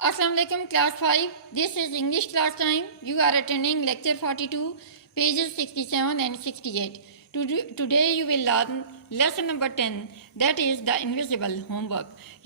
Assalamu alaikum, class 5. This is English class time. You are attending lecture 42, pages 67 and 68. Today you will learn lesson number 10, that is the invisible homework.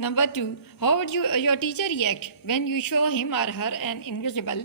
Number 2, how would your teacher react when you show him or her an invisible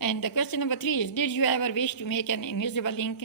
And the question number 3 is, did you ever wish to make an invisible ink?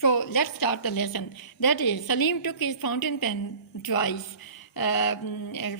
So let's start the lesson. That is, Salim took his fountain pen twice.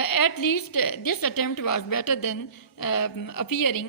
At least this attempt was better than appearing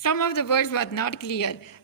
Some of the words were not clear.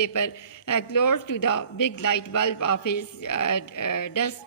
paper close to the big light bulb of his desk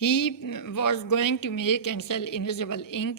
He was going to make and sell invisible ink.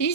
He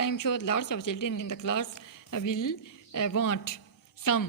I am sure lots of children in the class will want some.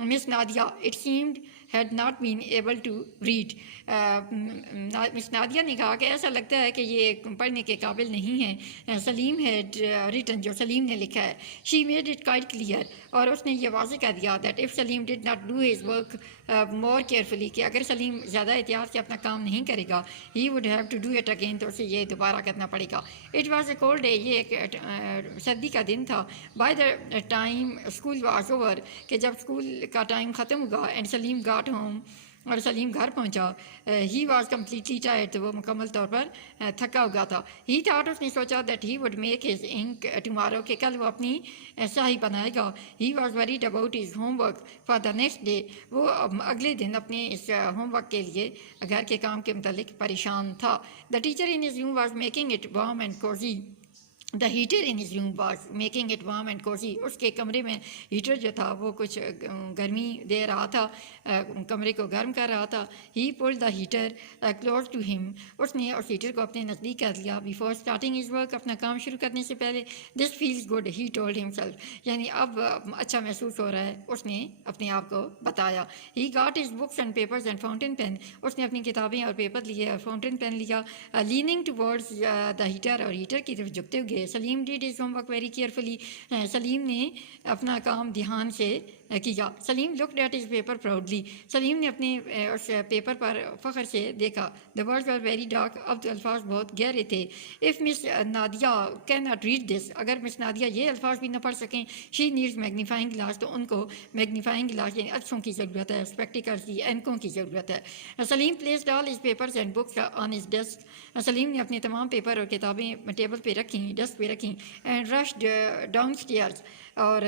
Miss Nadia, it seemed had not been able to read. Miss Nadia نے کہا کہ ایسا لگتا ہے کہ یہ پڑھنے کے قابل نہیں ہے. سلیم had written, جو سلیم نے لکھا ہے. She made it quite clear, اور اس نے یہ واضح کر دیا that if Salim did not do his work more carefully, کہ اگر سلیم زیادہ احتیاط سے اپنا کام نہیں کرے گا, he would have to do it again, تو اسے یہ دوبارہ کرنا پڑے گا. It was a cold day, یہ ایک سردی کا دن تھا. By the time school was over, کہ جب اسکول کا ٹائم ختم ہوا, and Salim got home, اور سلیم گھر پہنچا, ہی واز کمپلیٹلی ٹائرڈ, تو وہ مکمل طور پر تھکا ہوا تھا. ہی تھاٹ, اس نے سوچا that he would make his ink tomorrow, کہ کل وہ اپنی سیاہی بنائے گا. He was worried about his homework for the next day, وہ اگلے دن اپنے اس ہوم ورک کے لیے گھر کے کام کے متعلق پریشان تھا. The teacher in his room was making it warm and cosy. The heater in his room was making it warm and cosy. اس کے کمرے میں ہیٹر جو تھا وہ کچھ گرمی دے رہا تھا, کمرے کو گرم کر رہا تھا. ہی پل دا ہیٹر کلوز ٹو ہم, اس نے اس ہیٹر کو اپنے نزدیک کر لیا. بیفور اسٹارٹنگ ہز ورک, اپنا کام شروع کرنے سے پہلے. This feels good, he told himself, یعنی اب اچھا محسوس ہو رہا ہے, اس نے اپنے آپ کو بتایا. He got his books and papers and fountain pen, اس نے اپنی کتابیں اور پیپر لیے اور فاؤنٹین پین لیا. لیننگ ٹوورڈز دا ہیٹر, اور ہیٹر کی طرف جھکتے ہوئے. Salim did his homework very carefully, Salim نے اپنا کام دھیان سے کیا. Salim looked at his paper proudly, Salim نے اپنے اس پیپر پر فخر سے دیکھا. The words are very dark, اب الفاظ بہت گہرے تھے. If miss Nadia can not read this, اگر مس نادیہ یہ الفاظ بھی نہ پڑھ سکیں, شی نیڈز میگنیفائنگ گلاس, تو ان کو میگنیفائنگ گلاس یعنی عدسوں کی ضرورت ہے, اسپیکٹیکلز کی, اینکوں کی ضرورت ہے. Salim placed all his papers and books on his desk, Salim نے اپنے تمام پیپر اور کتابیں ٹیبل پہ رکھیں, ڈیسک پہ رکھیں. اینڈ رشڈ ڈاؤن اسٹیئرز, اور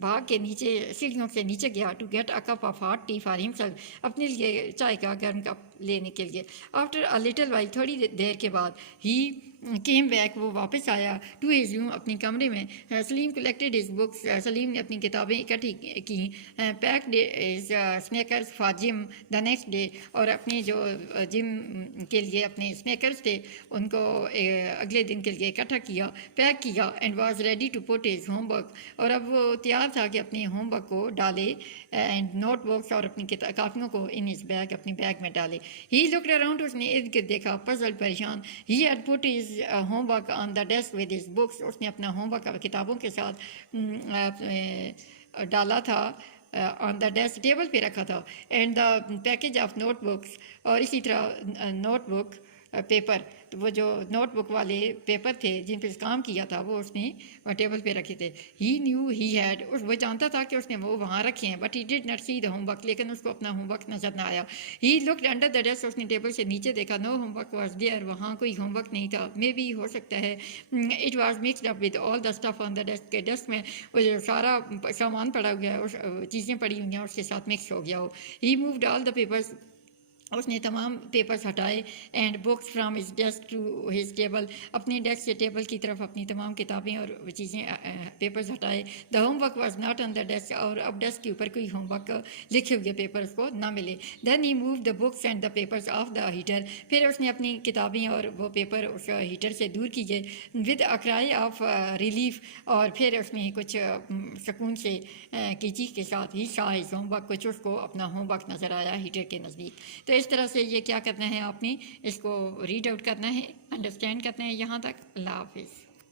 بھاگ کے نیچے سیڑھیوں سے نیچے گیا. To get a cup of hot tea for himself, اپنے لیے چائے کا گرم کپ لینے کے لیے. آفٹر اے لٹل وائل, تھوڑی دیر کے بعد. ہی کیم بیک, وہ واپس آیا. ٹو ہز روم, اپنے کمرے میں. Salim collected his books, Salim نے اپنی کتابیں اکٹھی کیں. Packed his sneakers for gym the next day, اور اپنے جو جم کے لیے اپنے اسنیکرز تھے ان کو اگلے دن کے لیے اکٹھا کیا, پیک کیا. And was ready to put his homework, اور اب وہ تیار تھا کہ اپنے ہوم ورک کو ڈالے. اینڈ نوٹ بکس, اور اپنی کاپیوں کو ان ہز بیگ, اپنے بیگ میں ڈالے. ہی لکڈ اراؤنڈ, اس نے ارد گرد دیکھا, پزل, پریشان. He had put his homework on the desk with his books, اس نے اپنا ہوم ورک کتابوں کے ساتھ ڈالا تھا, آن دا ڈیسک, ٹیبل پہ رکھا تھا. And the package of notebooks, اور اسی طرح نوٹ بک پیپر, تو وہ جو نوٹ بک والے پیپر تھے جن پہ کام کیا تھا وہ اس نے ٹیبل پہ رکھے تھے. ہی نیو ہی ہیڈ, وہ جانتا تھا کہ اس نے وہ وہاں رکھے ہیں. But he did not see the homework, لیکن اس کو اپنا ہوم ورک نظر نہ آیا. He looked under the desk, اس نے ٹیبل سے نیچے دیکھا. No homework was there, وہاں کوئی ہوم ورک نہیں تھا. مے بی ہو سکتا ہے it was mixed up with all the stuff on the desk, کے ڈیسک میں وہ جو سارا سامان پڑا ہوا ہے, چیزیں پڑی ہوئی ہیں, اس کے ساتھ مکس ہو گیا ہو. ہی مووڈ آل دا پیپرز, اس نے تمام پیپرز ہٹائے. And books from his desk to his table, اپنے ڈیسک سے ٹیبل کی طرف اپنی تمام کتابیں اور چیزیں پیپرز ہٹائے. The homework was not on the desk, اور اب ڈیسک کے اوپر کوئی ہوم ورک لکھے ہوئے پیپرز کو نہ ملے. Then he move the books and the papers off the heater, پھر اس نے اپنی کتابیں اور وہ پیپر اس ہیٹر سے دور کیے. ود اے کرائی آف ریلیف, اور پھر اس نے کچھ سکون سے کی چیز کے ساتھ. ہی سا ہز ہوم ورک, کچھ اس کو اپنا ہوم ورک نظر آیا ہیٹر کے نزدیک. تو اس طرح سے یہ کیا کرنا ہے, آپ نے اس کو ریڈ آؤٹ کرنا ہے, انڈرسٹینڈ کرنا ہے. یہاں تک. اللہ حافظ.